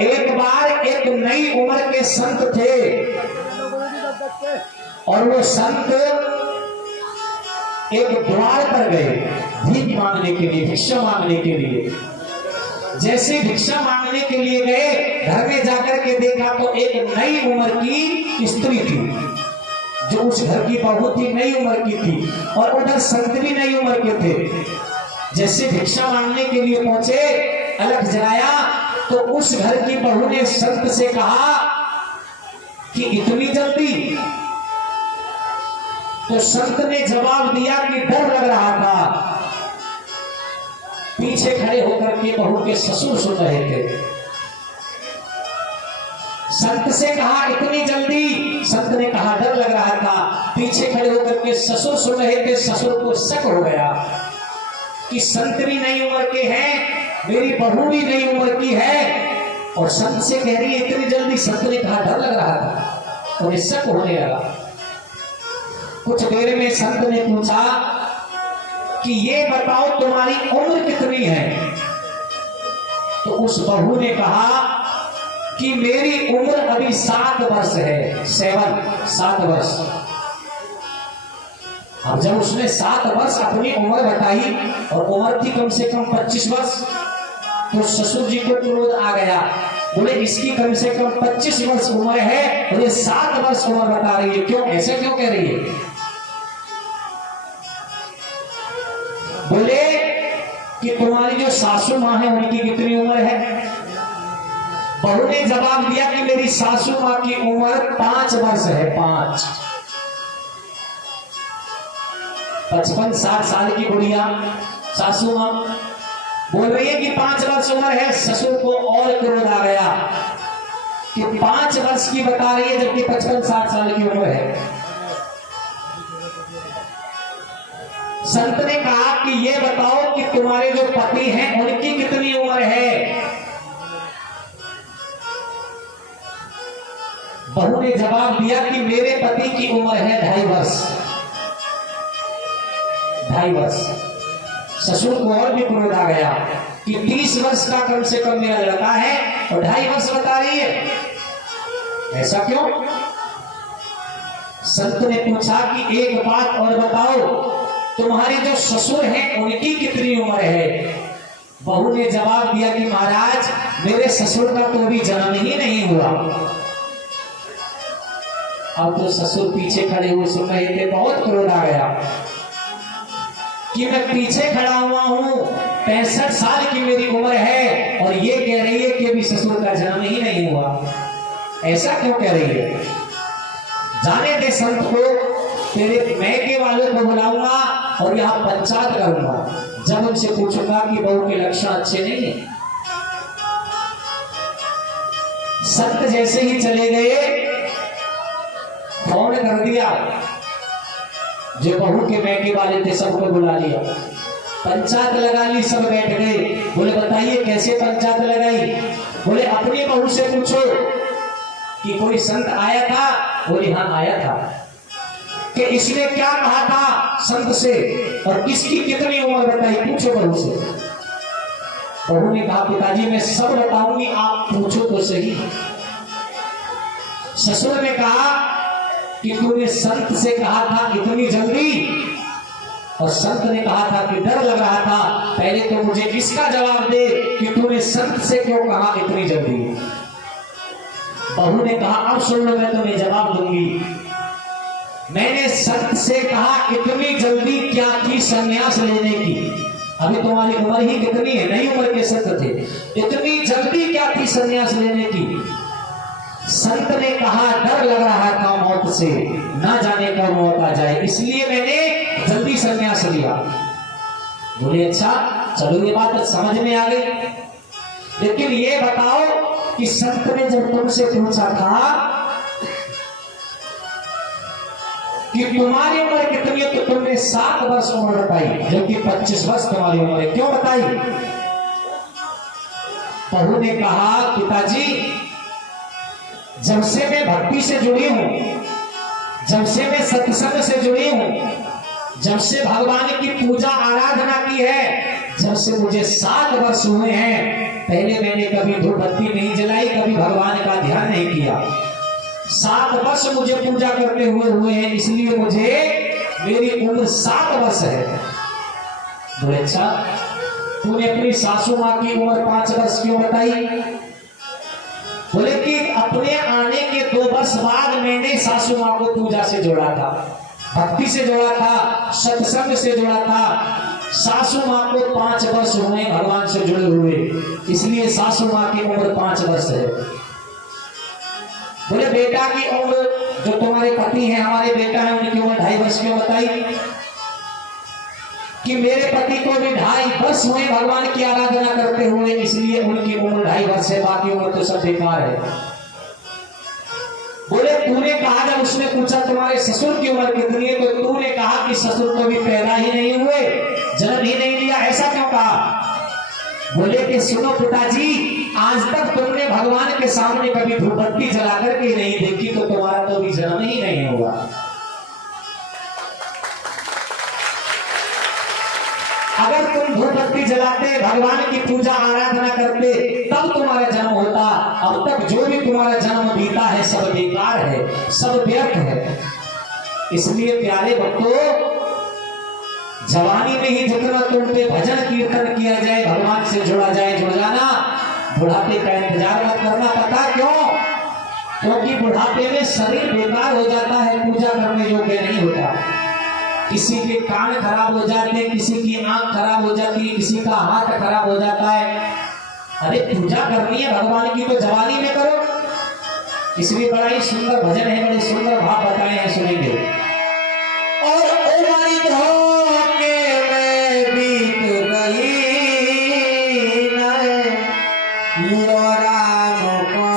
एक बार एक नई उम्र के संत थे और वो संत एक द्वार पर गए भीख मांगने के लिए, भिक्षा मांगने के लिए। जैसे भिक्षा मांगने के लिए गए, घर में जाकर के देखा तो एक नई उम्र की स्त्री थी, जो उस घर की बहू थी, नई उम्र की थी, और उधर संत भी नई उम्र के थे। जैसे भिक्षा मांगने के लिए पहुंचे, अलग जलाया, तो उस घर की बहू ने संत से कहा कि इतनी जल्दी? तो संत ने जवाब दिया कि डर लग रहा था। पीछे खड़े होकर के बहू के ससुर सुन रहे थे। संत से कहा इतनी जल्दी? संत ने कहा डर लग रहा था। पीछे खड़े होकर के ससुर सुन रहे थे। ससुर को शक हो गया कि संत भी नई उम्र के हैं, मेरी बहू भी नई उम्र की है, और संत से कह रही है इतनी जल्दी। संत ने कहा डर लग रहा था, उन्हें शक होने लगा। कुछ देर में संत ने पूछा कि ये बताओ तुम्हारी उम्र कितनी है? तो उस बहू ने कहा कि मेरी उम्र अभी 7 वर्ष है। 7 वर्ष। अब जब उसने 7 वर्ष अपनी उम्र बताई और उम्र थी कम से कम 25 वर्ष, तो ससुर जी को क्रोध आ गया। बोले इसकी कम से कम 25 वर्ष उम्र है और ये 7 वर्ष उम्र बता रही है, क्यों, ऐसे क्यों कह रही है? बोले कि तुम्हारी जो सासू माँ है उनकी कितनी उम्र है? बहू ने जवाब दिया कि मेरी सासू माँ की उम्र 5 वर्ष है। 5 55-60 साल की बुढ़िया सासू माँ बोल रही है कि 5 वर्ष उम्र है। ससुर को और क्रोध आ गया कि 5 वर्ष की बता रही है जबकि 55-60 साल की उम्र है। संत ने कहा कि ये बताओ कि तुम्हारे जो पति हैं उनकी कितनी उम्र है? बहू ने जवाब दिया कि मेरे पति की उम्र है 2.5 वर्ष। 2.5 वर्ष। ससुर को और भी क्रोध आ गया कि 30 वर्ष का कम से कम मेरा लड़का है और 2.5 वर्ष बता रही है, ऐसा क्यों? संत ने पूछा कि एक बात और बताओ, तुम्हारे जो ससुर हैं उनकी कितनी उम्र है? बहू ने जवाब दिया कि महाराज मेरे ससुर का तो अभी जन्म ही नहीं हुआ। अब तो ससुर पीछे खड़े हुए सुन रहे थे, बहुत क्रोध आ गया कि मैं पीछे खड़ा हुआ हूं, 65 साल की मेरी उम्र है और ये कह रही है कि अभी ससुर का जन्म ही नहीं हुआ, ऐसा क्यों कह रही है? जाने दे संत को, तेरे मैके वालों को बुलाऊंगा और यहाँ पंचायत करूंगा। जब उनसे पूछूंगा कि बहू के लक्षण अच्छे नहीं है। संत जैसे ही चले गए, फोन कर दिया, जो बहू के मैके वाले थे सबको बुला लिया, पंचायत लगा ली, सब बैठ गए। बोले बताइए कैसे पंचायत लगाई? बोले अपनी बहू से पूछो कि कोई संत आया था? बोले हाँ आया था। कि इसने क्या कहा था संत से और किसकी कितनी उम्र बताई? पूछो बहू से। बहू ने कहा पिताजी मैं सब बताऊंगी, आप पूछो तो सही। ससुर ने कहा कि तूने संत से कहा था इतनी जल्दी, और संत ने कहा था कि डर लग रहा था। पहले तो मुझे इसका जवाब दे कि तूने संत से क्यों कहा इतनी जल्दी? बहू ने कहा अब सुन लो, मैं तुम्हें जवाब दूंगी। मैंने संत से कहा इतनी जल्दी क्या थी संन्यास लेने की? अभी तुम्हारी उम्र ही कितनी है, नई उम्र के संत थे, इतनी जल्दी क्या थी संन्यास लेने की? संत ने कहा डर लग रहा था मौत से, ना जाने कब मौत आ जाए, इसलिए मैंने जल्दी संन्यास लिया। बोले अच्छा चलो ये बात समझ में आ गई, लेकिन ये बताओ कि संत ने जब तुमसे पूछा था कि तुम्हारी उम्र कितनी है, तो तुमने 7 वर्ष उम्र बताई, जबकि 25 वर्ष तुम्हारी उम्र है, क्यों बताई? बहू ने कहा पिताजी जब से मैं भक्ति से जुड़ी हूं, जब से मैं सत्संग से जुड़ी हूं, जब से भगवान की पूजा आराधना की है, जब से मुझे 7 वर्ष हुए हैं, पहले मैंने कभी धूप बत्ती नहीं जलाई, भगवान का ध्यान नहीं किया। 7 वर्ष मुझे पूजा करते हुए हैं, इसलिए मुझे मेरी उम्र 7 वर्ष है। बोले अच्छा, तूने अपनी सासू माँ की उम्र 5 वर्ष क्यों बताई? बोले कि अपने आने के 2 वर्ष बाद मैंने सासू माँ को पूजा से जोड़ा था, भक्ति से जोड़ा था, सत्संग से जोड़ा था। सासू माँ को 5 वर्ष हुए भगवान से जुड़े हुए, इसलिए सासू माँ की उम्र 5 वर्ष है। बोले बेटा की उम्र, जो तुम्हारे पति हैं, हमारे बेटा है, उनकी उम्र 2.5 वर्ष क्यों बताई? कि मेरे पति को भी 2.5 वर्ष हुए भगवान की आराधना करते हुए, इसलिए उनकी उम्र 2.5 वर्ष है, बाकी उम्र तो सब बेकार है। बोले तूने कहा, जब उसने पूछा तुम्हारे ससुर की उम्र कितनी है, तो तूने कहा कि ससुर तो भी पैदा ही नहीं हुए, जन्म ही नहीं लिया, ऐसा क्यों कहा? बोले कि सुनो पिताजी, आज तक तुमने भगवान के सामने कभी धूपबत्ती जला करके नहीं देखी, तो तुम्हारा तो भी जन्म ही नहीं होगा। अगर तुम धूपबत्ती जलाते, भगवान की पूजा आराधना करते, तब तुम्हारा जन्म होता। अब तक जो भी तुम्हारा जन्म बीता है सब बेकार है, सब व्यर्थ है। इसलिए प्यारे भक्तों, जवानी में ही जितना तुम पे भजन कीर्तन किया जाए, भगवान से जुड़ा जाए, जुड़ जाना। बुढ़ापे का इंतजार मत करना। पता क्यों? क्योंकि बुढ़ापे में शरीर बेकार हो जाता है, पूजा करने योग्य नहीं होता। किसी के कान खराब हो जाते हैं, किसी की आंख खराब हो जाती है, किसी का हाथ खराब हो जाता है। अरे पूजा करनी है भगवान की तो जवानी में करो। इसलिए बड़ा ही सुंदर भजन है, बड़े सुंदर भाव बताए हैं, सुनेंगे। और उमरित होके मैं बीत गई, यो राम को